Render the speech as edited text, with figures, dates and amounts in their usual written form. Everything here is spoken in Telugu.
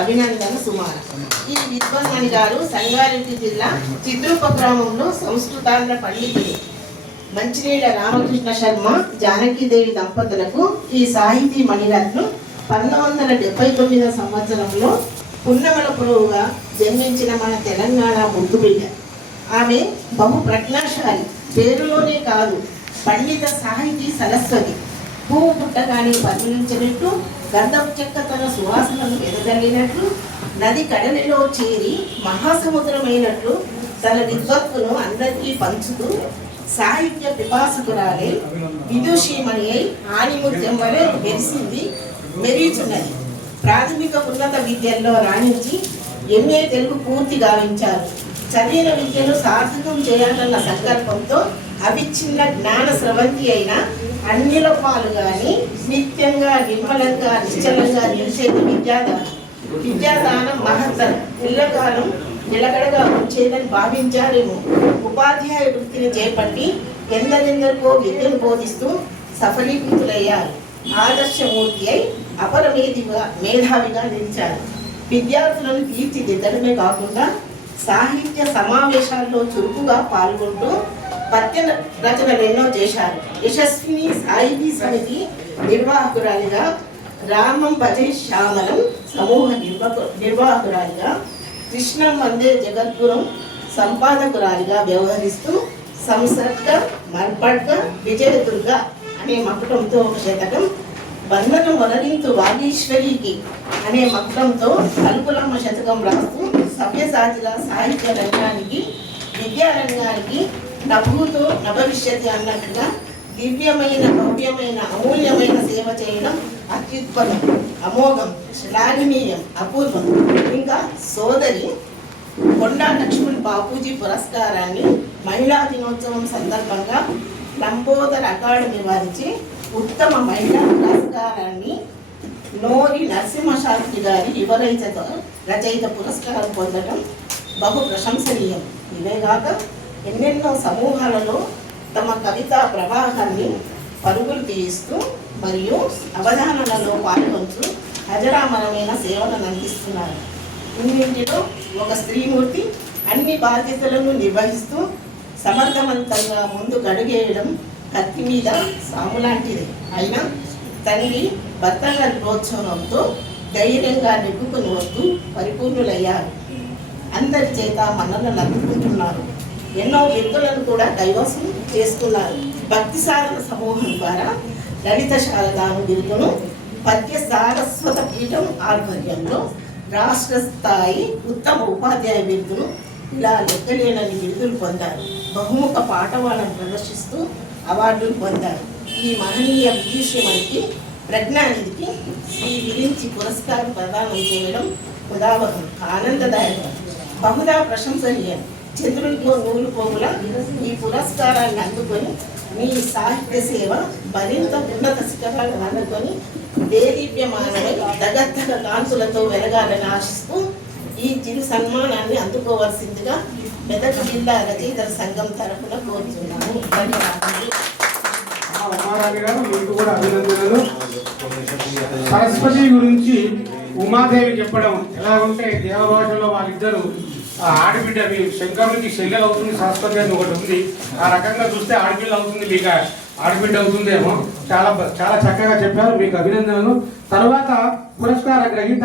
అభినందన సుమారు. ఈ విద్వన్మణి గారు సంగారెడ్డి జిల్లా చిత్రూప గ్రామంలో సంస్కృతాంధ్ర పండితులు. మంచినీళ్ళ రామకృష్ణ శర్మ జానకీదేవి దంపతులకు ఈ సాహితీ మణిరత్నం 1979 సంవత్సరంలో పున్నమల పురువుగా జన్మించిన మన తెలంగాణ ముద్దుబిడ్డ. ఆమె బహు ప్రజ్ఞాశాలి, పేరులోనే కాదు పండిత సాహితీ సరస్వతి. పువ్వు పుట్టగానే పరిమళించినట్టు, గంధపు చెక్క తన సువాసనను ఎదగలిగినట్లు, నది కడలిలో చేరి మహాసముద్రమైనట్లు తన విద్వత్తును అందరికీ పంచుతూ సాహిత్య పిపాసకురాలే విదుషీమణి అయి ఆణిముత్యం వలె మెరీచున్నది. ప్రాథమిక ఉన్నత విద్యల్లో రాణించి ఎంఏ తెలుగు పూర్తి గావించారు. చదివిన విద్యను సార్థకం చేయాలన్న సంకల్పంతో అవిచ్ఛిన్న జ్ఞాన స్రవంతి అయిన అన్ని లోపాలుగాని నిత్యంగా నిర్మలంగా నిశ్చలంగా నిలిచేది విద్యాదానం మహత్తరం. పిల్లకాలం నిలకడగా వచ్చేదని భావించారేమో. ఉపాధ్యాయ వృత్తిని చేపట్టి ఎందరెందరికో విద్యను బోధిస్తూ సఫలీకృతులయ్యారు. ఆదర్శమూర్తి అయి మేధావిగా నిలిచారు. విద్యార్థులను తీర్చిదిద్దడమే కాకుండా సాహిత్య సమావేశాల్లో చురుకుగా పాల్గొంటూ పద్య రచనలు ఎన్నో చేశారు. యశస్విని సాహితీ సమితి నిర్వాహకురాలిగా, రామం భజే శ్యామలం సమూహ నిర్వాహకురాలిగా, కృష్ణం వందే జగద్గురం సంపాదకురాలిగా వ్యవహరిస్తూ సంసర్గ మర్పడ్గ విజయదుర్గ అనే మకుటంతో ఒక శతకం, వందనం వనరింతు వాగీశ్వరికి అనే మకుటంతో అలుకులమ్మ శతకం రాస్తూ సభ్యసాచిగా సాహిత్య రంగానికి, విద్యారంగానికి నభూతో నభవిష్యతి అన్నట్టుగా దివ్యమైన, భవ్యమైన, అమూల్యమైన సేవ చేయడం అత్యుత్పన్నం, అమోఘం, శ్లాఘనీయం, అపూర్వం. ఇంకా సోదరి కొండా లక్ష్మణ్ బాపూజీ పురస్కారాన్ని మహిళా దినోత్సవం సందర్భంగా లంబోదర్ అకాడమీ వారిచే ఉత్తమ మహిళా పురస్కారాన్ని నోరి నరసింహశాస్త్రి గారి రచయిత పురస్కారం పొందడం బహు ప్రశంసనీయం. ఇవేగాక ఎన్నెన్నో సమూహాలలో తమ కవితా ప్రవాహాన్ని పరుగులు తీయిస్తూ మరియు అవధానాలలో పాల్గొంటూ అజరామరమైన సేవలను అందిస్తున్నారు. ఇన్నింటిలో ఒక స్త్రీమూర్తి అన్ని బాధ్యతలను నిర్వహిస్తూ సమర్థవంతంగా ముందు గడుగేయడం కత్తి మీద సాములాంటిది. అయినా తండ్రి భర్తల ప్రోత్సాహంతో ధైర్యంగా నెగ్గుకుని వస్తూ పరిపూర్ణులయ్యారు. అందరి చేత మన్ననలు అందుకుంటున్నారు. ఎన్నో వ్యక్తులను కూడా కైవసం చేసుకున్నారు. భక్తి సాధన సమూహం ద్వారా లలిత శారదాను బిరుదును, పద్య సారస్వత పీఠం ఆధ్వర్యంలో రాష్ట్ర స్థాయి ఉత్తమ ఉపాధ్యాయ బిరుదును, ఇలా లెక్కలేనని బిరుదులు పొందారు. బహుముఖ పాఠవాలను ప్రదర్శిస్తూ అవార్డులు పొందారు. ఈ మహనీయ విద్యుషమణికి ప్రజ్ఞానిధికి శ్రీ విరించి పురస్కారం ప్రదానం చేయడం ఉదావహం, ఆనందదాయకం, బహుదా ప్రశంసనీయం. చంద్రునితో నూలు పోగుల ఈ పురస్కారాన్ని అందుకొని మీ సాహిత్య సేవ మరింత ఉన్నత శిఖరాలను అందుకొని దేదీప్యమానమై దగద్దగ కాంతులతో వెలగాలని ఆశిస్తూ ఈ చిరు సన్మానాన్ని అందుకోవాల్సిందిగా మెదక్ జిల్లా రచయితల సంఘం తరఫున కోరుతున్నాను. ధన్యవాదాలు. సరస్వతి గురించి ఉమాదేవి చెప్పడం ఎలా ఉంటే, దేవభాషలో వాళ్ళిద్దరు ఆడబిడ్డ, మీ శంకరునికి చెల్లెలు అవుతుంది సరస్వతి అని ఒకటి ఉంది. ఆ రకంగా చూస్తే ఆడపిల్ల అవుతుంది, మీకు ఆడబిడ్డ అవుతుందేమో. చాలా చాలా చక్కగా చెప్పారు, మీకు అభినందనలు. తర్వాత పురస్కార గ్రహీత